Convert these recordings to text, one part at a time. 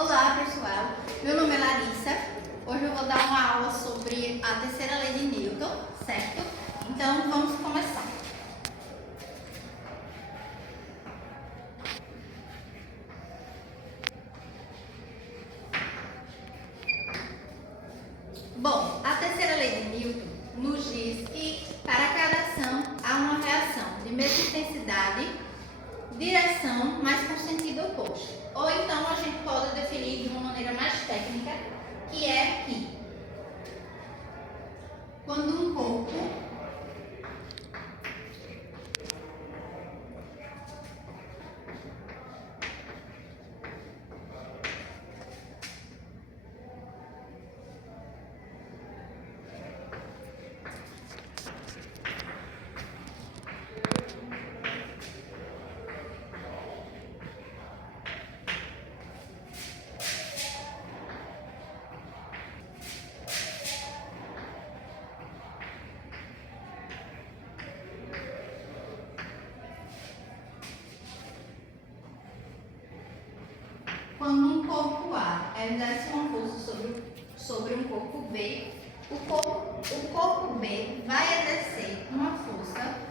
Olá pessoal, meu nome é Larissa. Hoje eu vou dar uma aula sobre a terceira lei de Newton, certo? Então vamos começar. Bom, a terceira lei de Newton nos diz que para cada ação há uma reação de mesma intensidade, direção, mas com sentido oposto. Ou então a gente pode definir de uma maneira mais técnica, que é que quando um corpo um corpo A exerce uma força sobre um corpo B, o corpo B vai exercer uma força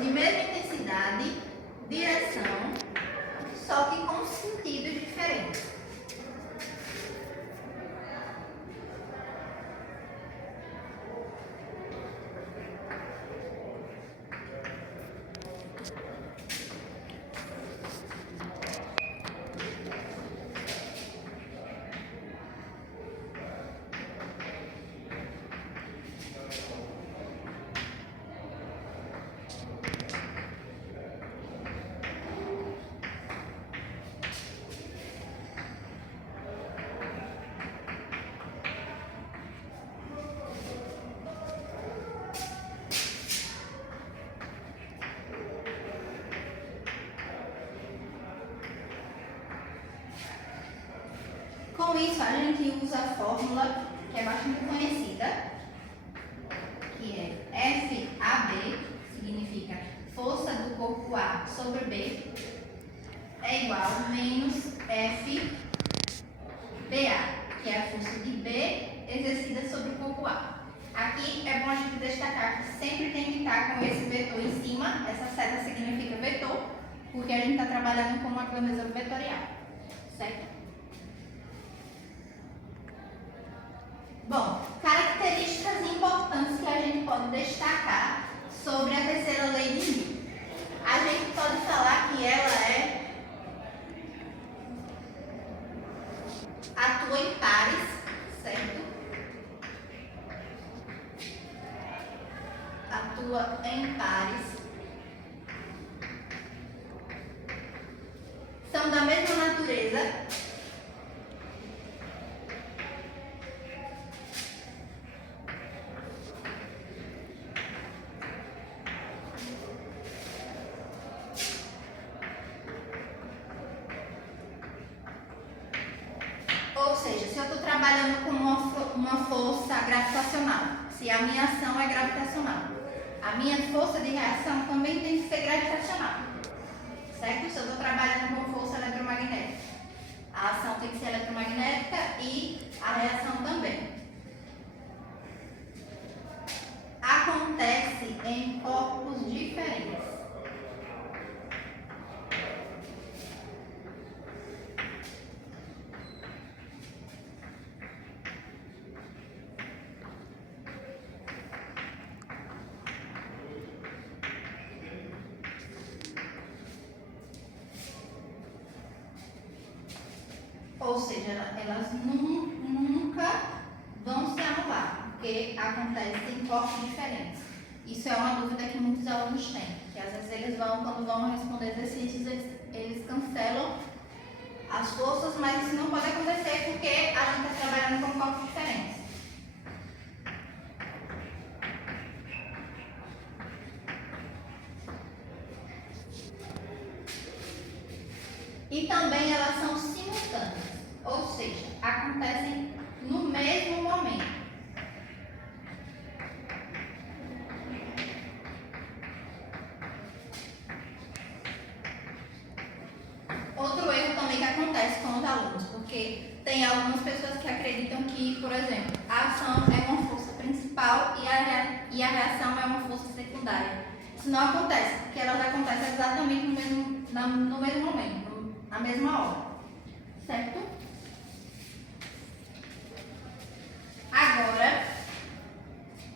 de mesma intensidade, direção, só que com sentido diferente. Com isso, a gente usa a fórmula que é bastante conhecida, que é FAB, significa força do corpo A sobre B, é igual a menos FBA, que é a força de B exercida sobre o corpo A. Aqui é bom a gente destacar que sempre tem que estar com esse vetor em cima, essa seta significa vetor, porque a gente está trabalhando com uma grandeza vetorial, certo? Bom, características importantes que a gente pode destacar sobre a terceira lei de Newton. A gente pode falar que ela atua em pares, certo? Atua em pares. São da mesma natureza. Ou seja, se eu estou trabalhando com uma força gravitacional, se a minha ação é gravitacional, a minha força de reação também tem que ser gravitacional, certo? Se eu estou trabalhando com força eletromagnética, a ação tem que ser eletromagnética e a reação também. Acontece em corpos diferentes. Ou seja, elas nunca vão se anular, porque acontece em corpos diferentes. Isso é uma dúvida que muitos alunos têm, que às vezes quando vão responder exercícios, eles cancelam as forças, mas isso não pode acontecer porque a gente está trabalhando com corpos diferentes. E também elas são simultâneas, ou seja, acontecem no mesmo momento. acontece com os alunos, porque tem algumas pessoas que acreditam que, por exemplo, a ação é uma força principal e a reação é uma força secundária. Isso não acontece, porque elas acontecem exatamente no mesmo momento, na mesma hora, certo? Agora,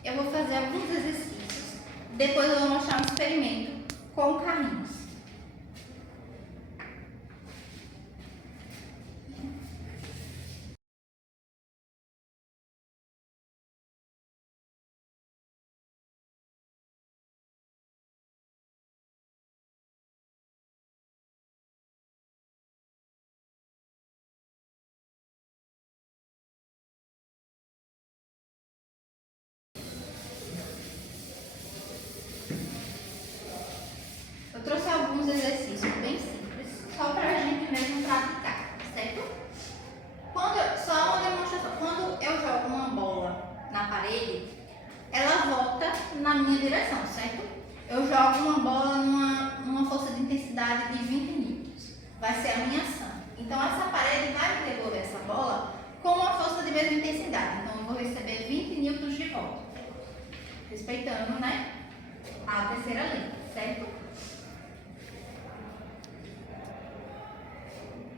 eu vou fazer alguns exercícios, depois eu vou mostrar um experimento com carrinhos. Eu trouxe alguns exercícios bem simples, só para a gente mesmo praticar, certo? Só uma demonstração. Quando eu jogo uma bola na parede, ela volta na minha direção, certo? Eu jogo uma bola numa força de intensidade de 20 newtons. Vai ser a minha ação. Então, essa parede vai me devolver essa bola com uma força de mesma intensidade. Então, eu vou receber 20 newtons de volta. Respeitando, né? A terceira lei, certo?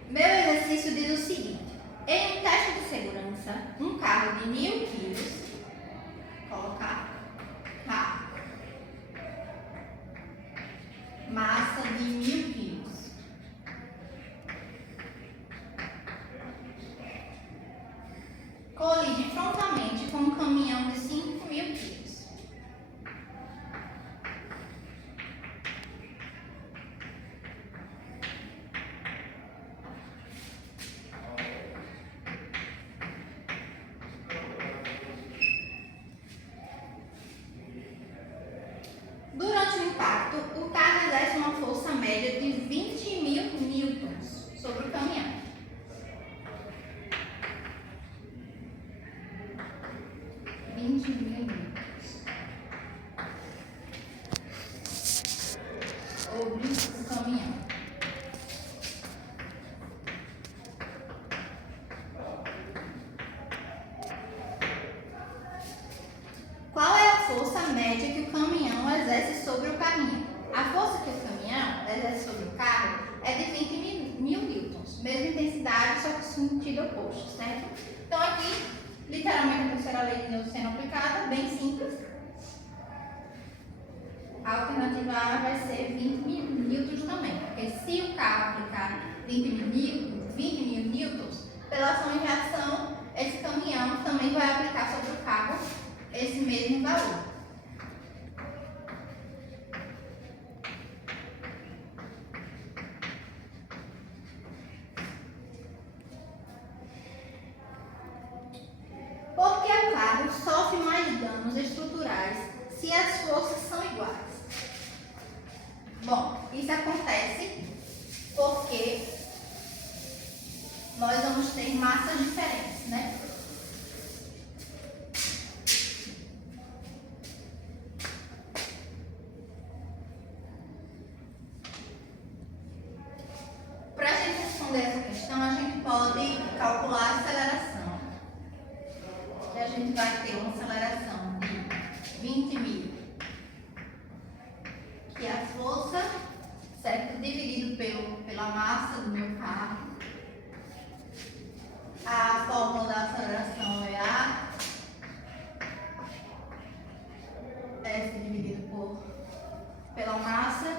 Meu exercício diz o seguinte: em um teste de segurança, um carro de 1000 quilos, colocar carro, massa de 1000 quilos, colide frontalmente com um caminhão de 5000 quilos. Durante o impacto, o carro exerce uma força média de 20.000 newtons sobre o caminhão. Sobre o caminhão. Qual é a força média que o caminhão exerce sobre o carrinho? A força que o caminhão exerce sobre o carro é de 20.000 newtons, mesma intensidade, só que sentido oposto, certo? Então aqui, literalmente a terceira lei de Newton sendo aplicada, bem simples. A alternativa A vai ser 20.000 newtons também, porque se o carro aplicar 20.000 newtons, pela ação e reação, esse caminhão também vai aplicar sobre o carro esse mesmo valor. Por que o carro sofre mais danos estruturais se as forças são iguais? Bom, isso acontece porque nós vamos ter massas diferentes, né? Para a gente responder essa questão, a gente pode calcular a aceleração. E a gente vai ter uma aceleração de 20.000, que é a força, certo? Dividido pela massa do meu carro. A fórmula da aceleração é a S dividido pela massa.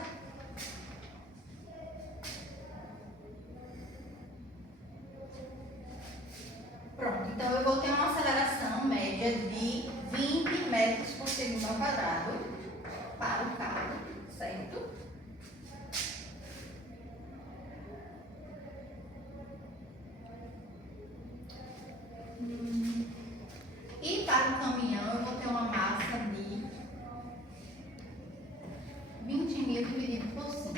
Pronto, então eu vou ter uma aceleração média de 20 metros por segundo ao quadrado para o carro, certo? E para o caminhão eu vou ter uma massa de 20.000 dividido por 5,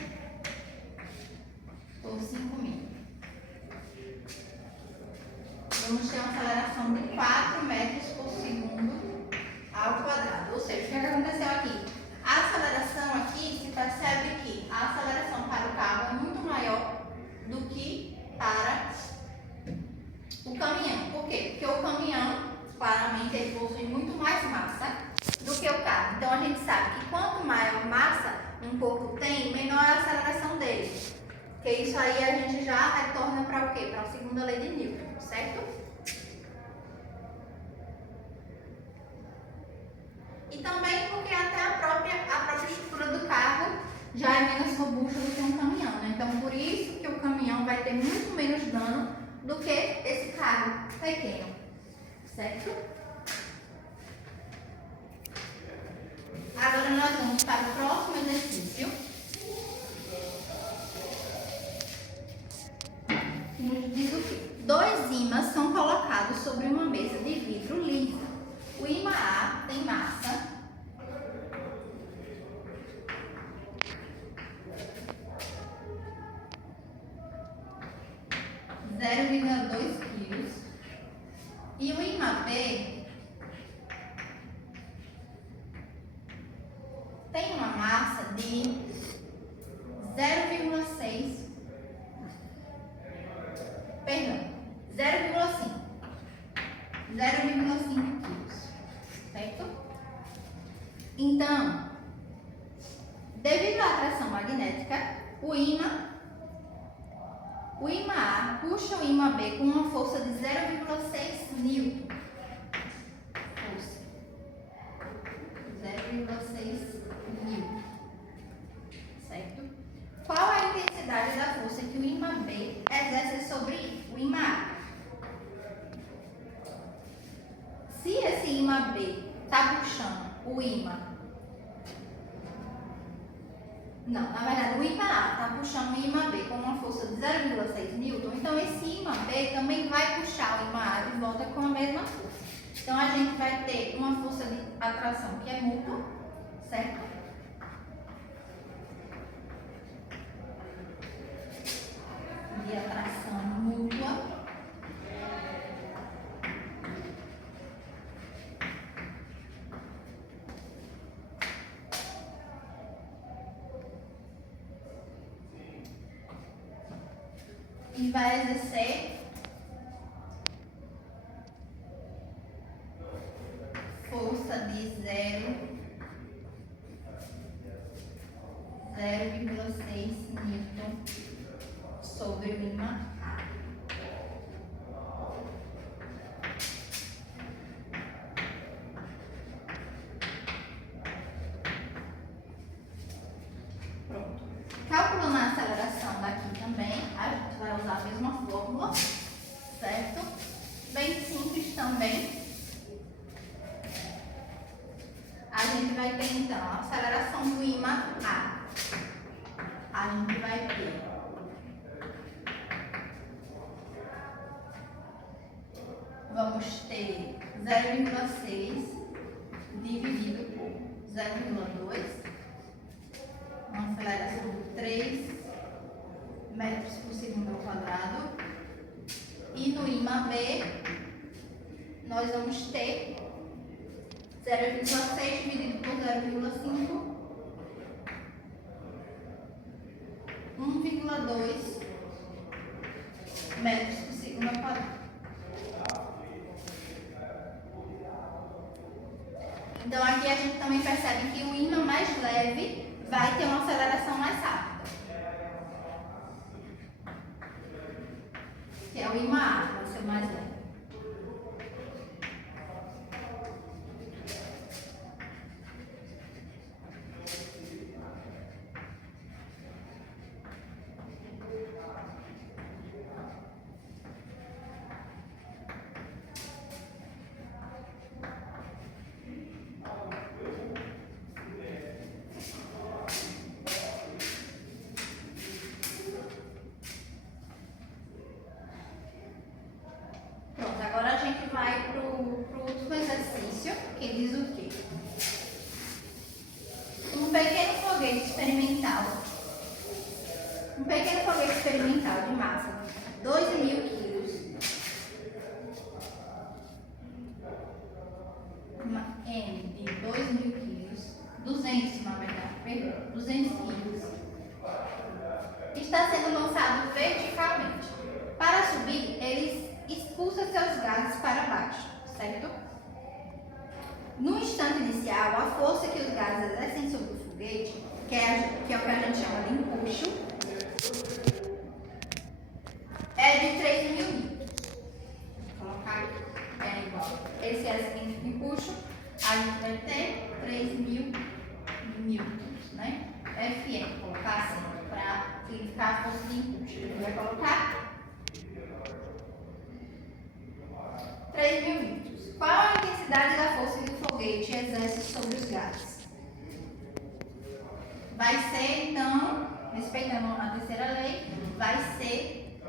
por 5.000. Vamos ter uma aceleração de 4 metros por segundo ao quadrado. Ou seja, o que aconteceu aqui? A aceleração aqui, se percebe que a aceleração para o carro é muito maior do que para o caminhão. Por quê? Porque o caminhão, claramente, ele possui muito mais massa do que o carro. Então, a gente sabe que quanto maior massa um corpo tem, menor é a aceleração dele. Porque isso aí a gente já retorna para o quê? Para a segunda lei de Newton, certo? E também porque até a própria estrutura do carro já é menos robusta do que um caminhão, né? Então, por isso que o caminhão vai ter muito menos dano do que esse carro pequeno, certo? Agora nós vamos para o próximo exercício, que nos diz o quê? 2 ímãs são colocados sobre uma mesa de vidro liso. O ímã A tem massa 0,2 kg e o ímã B tem uma massa de 0,6, perdão, 0,5 kg, certo? Então, devido à atração magnética, o ímã A puxa o ímã B com uma força de 0,6 Newton. Força 0,6 Newton. Certo? Qual a intensidade da força que o ímã B exerce sobre o ímã A? Se esse ímã B está puxando o ímã, não, na verdade o ímã A está puxando o ímã B com uma força de 0,6 Newton, então esse ímã B também vai puxar o ímã A de volta com a mesma força. Então a gente vai ter uma força de atração que é mútua, certo? De atração mútua. E vai exercer força de 0,6 Newton sobre o ímã A. Pronto. Calculando a aceleração daqui também, a gente vai usar a mesma fórmula, certo? Bem simples também. A gente vai ter então a aceleração do ímã A. A gente vai ter vamos ter 0,6 dividido por 0,2, uma aceleração de 3 metros por segundo ao quadrado. E no ímã B, nós vamos ter 0,6 dividido por 0,5, 1,2 metros por segundo ao quadrado. Então aqui a gente também percebe que o ímã mais leve vai ter uma aceleração mais rápida, que é o ímã A, vai ser o mais leve. gases para baixo, certo? No instante inicial, a força que os gases exercem sobre o foguete, que é o que a gente chama de empuxo, é de 3.000 newtons. Vou colocar aqui, igual. Esse é o seguinte empuxo, a gente vai ter 3.000 newtons, né? Fm, vou colocar assim, para significar a força de empuxo. A gente vai colocar 3.000 newtons. Qual a intensidade da força que o foguete exerce sobre os gases? Vai ser, então, respeitando a terceira lei, vai ser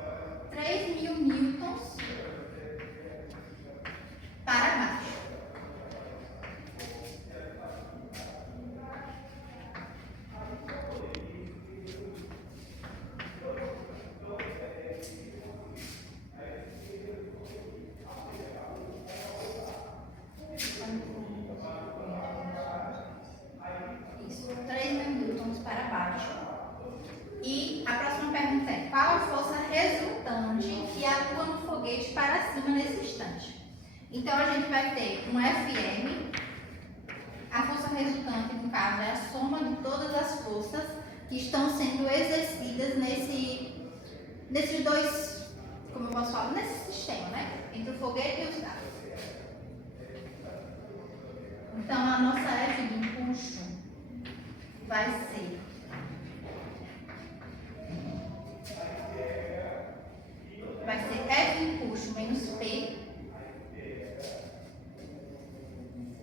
3.000 newtons para baixo. Isso, 3.000 newtons para baixo. E a próxima pergunta é: qual a força resultante que atua no foguete para cima nesse instante? Então a gente vai ter um Fm. A força resultante, no caso, é a soma de todas as forças que estão sendo exercidas nesses dois, como eu posso falar, nesse sistema, né? Entre o foguete e os gases. Então a nossa F de empuxo vai ser F empuxo menos P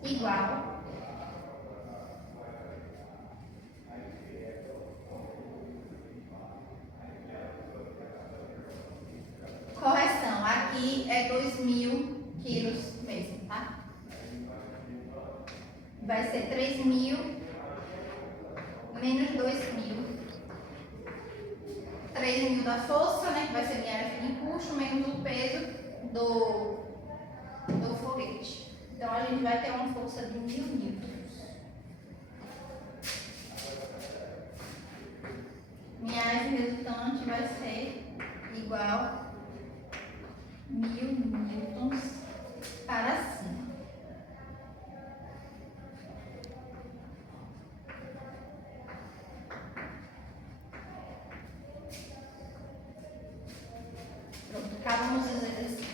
igual correção, aqui é 2.000 quilos mesmo, tá? Vai ser 3.000 menos 2.000. 3.000 da força, né? Que vai ser minha F de empuxo, menos o peso do foguete. Então a gente vai ter uma força de 1.000 newtons. Minha F resultante vai ser igual a 1.000 newtons para cima. Pronto, acabamos os exercícios.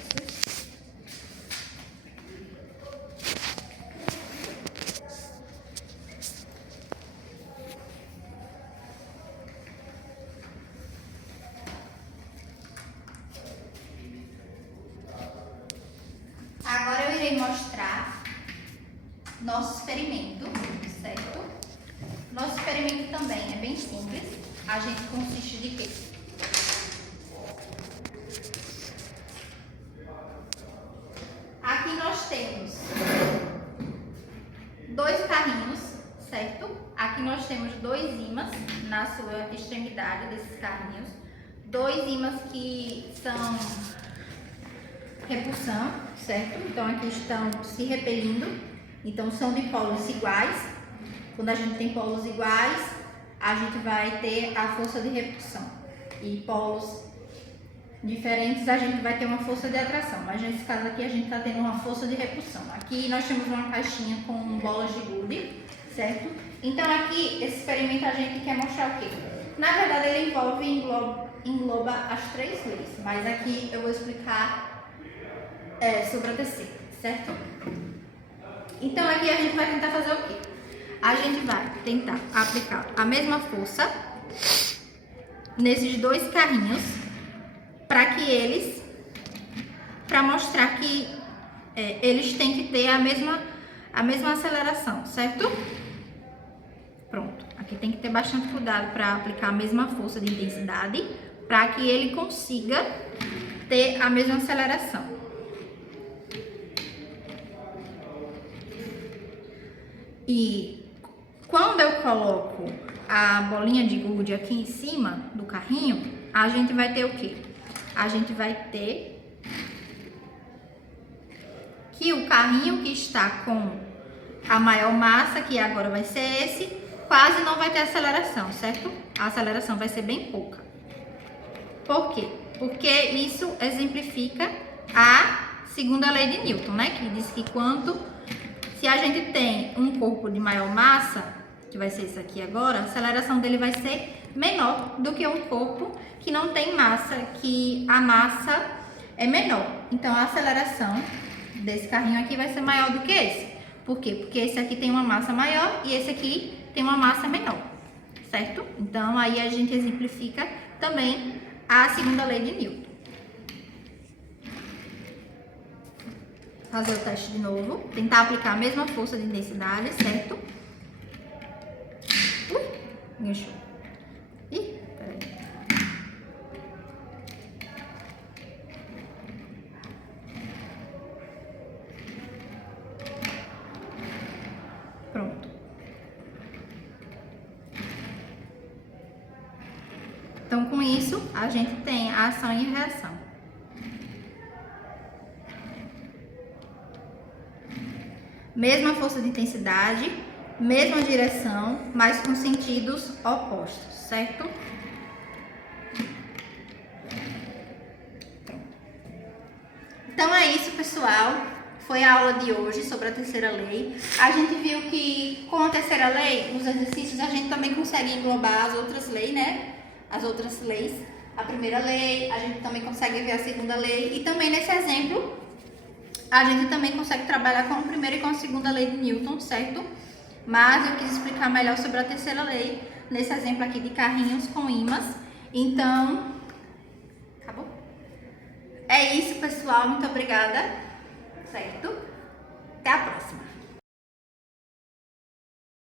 Agora eu irei mostrar nosso experimento, certo? Nosso experimento também é bem simples. A gente consiste de quê? Aqui nós temos dois carrinhos, certo? Aqui nós temos dois ímãs na sua extremidade desses carrinhos. Dois ímãs que são repulsão, certo? Então aqui estão se repelindo, então são de polos iguais. Quando a gente tem polos iguais, a gente vai ter a força de repulsão. E polos diferentes, a gente vai ter uma força de atração. Mas nesse caso aqui, a gente está tendo uma força de repulsão. Aqui nós temos uma caixinha com bolas de gude, certo? Então aqui, esse experimento a gente quer mostrar o quê? Na verdade, ele engloba as três leis, mas aqui eu vou explicar sobre a terceira, certo? Então aqui a gente vai tentar fazer o quê? A gente vai tentar aplicar a mesma força nesses dois carrinhos para mostrar que eles têm que ter a mesma aceleração, certo? Pronto, aqui tem que ter bastante cuidado para aplicar a mesma força de intensidade para que ele consiga ter a mesma aceleração. E quando eu coloco a bolinha de gude aqui em cima do carrinho, a gente vai ter o quê? A gente vai ter que o carrinho que está com a maior massa, que agora vai ser esse, quase não vai ter aceleração, certo? A aceleração vai ser bem pouca. Por quê? Porque isso exemplifica a segunda lei de Newton, né? Que diz que se a gente tem um corpo de maior massa, que vai ser isso aqui agora, a aceleração dele vai ser menor do que um corpo que não tem massa, que a massa é menor. Então, a aceleração desse carrinho aqui vai ser maior do que esse. Por quê? Porque esse aqui tem uma massa maior e esse aqui tem uma massa menor, certo? Então, aí a gente exemplifica também a segunda lei de Newton. Fazer o teste de novo, tentar aplicar a mesma força de intensidade, certo? Enganchou. Ih, peraí. Pronto. Então, com isso, a gente tem a ação e a reação. Mesma força de intensidade, mesma direção, mas com sentidos opostos, certo? Então é isso, pessoal. Foi a aula de hoje sobre a terceira lei. A gente viu que com a terceira lei, os exercícios, a gente também consegue englobar as outras leis, né? As outras leis. A primeira lei, a gente também consegue ver a segunda lei. E também nesse exemplo, a gente também consegue trabalhar com a primeira e com a segunda lei de Newton, certo? Mas eu quis explicar melhor sobre a terceira lei, nesse exemplo aqui de carrinhos com ímãs. Então, acabou? É isso, pessoal. Muito obrigada, certo? Até a próxima.